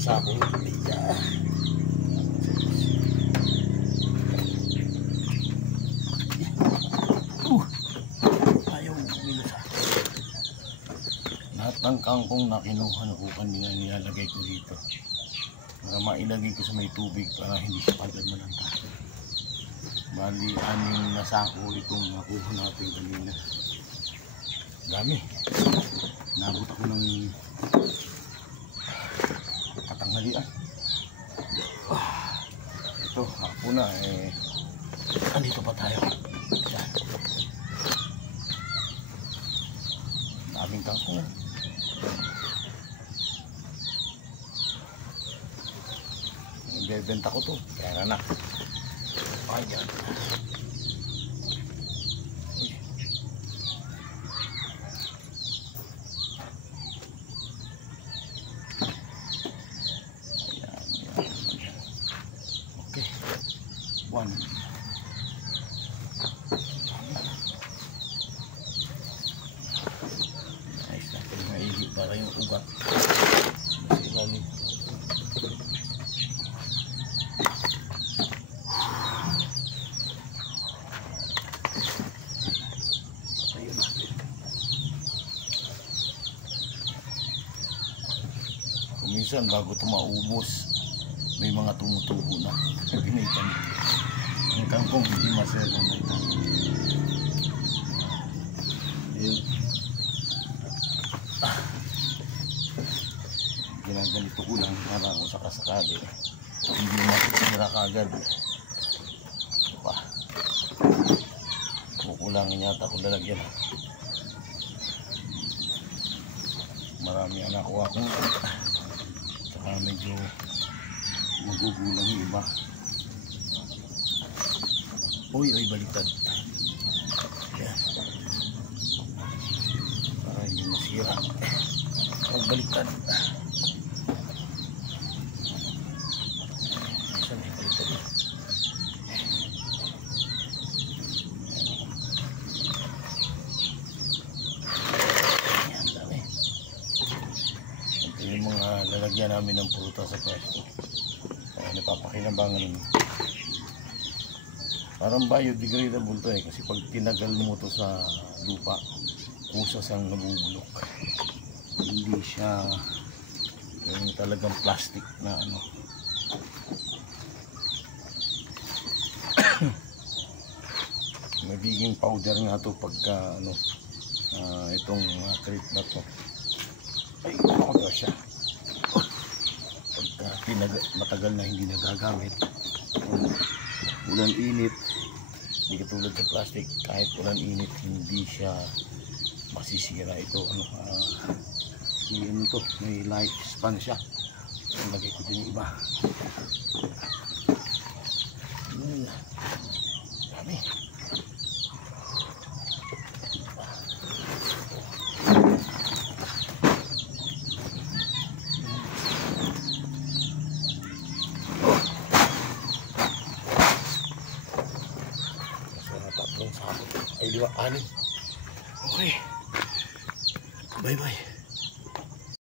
sako. Ayaw umilos ha. Lahat ng kangkong na kinuha ko kanina nilalagay ko dito para mailagay ko sa may tubig para hindi siya pagod malanta. Bali, aning nasako itong nakuha natin kanina. Dami. Nabot ako ng katanghalian. Ito, hapon na andito pa tayo. Yan. Daming kangkong. Bebenta ko to. Kaya na. Ayan. Uy. Ayan. Okay. One. Nice natin maigit para yung ugat. Masilalim. Minsan bago ito maubos may mga tumutubo na pinaitan. Ang kangkong hindi masela na ito. Ayun. Ginaganito ko lang para kung sakasakali hindi masisira kagad. Pa kukulangin yata kung lalagyan. Marami ang nakuha kong medyo magugulang yung iba. Uy, baliktad. Yan. Para hindi masira. Baliktad. Saan ay baliktad? Yan, dami. Ito yung mga lalagyan namin ng prutas sa pwesto. Kaya napapakinabangan namin. Parang biodegradable to kasi pag tinagal mo to sa lupa, kusa siyang nabubulok. Hindi siya yung talagang plastic na ano. Magiging powder nga to pagka ano, itong crate na to. Ay, powder siya. Pagka matagal na hindi nagagamit, ulan init, hindi katulad sa plastic, kahit ulan init hindi siya masisira. Ito ano, may lifespan siya. Lagay ko din yung iba. Dami. Tatlong sabot ay 5, 6. Okay, bye bye.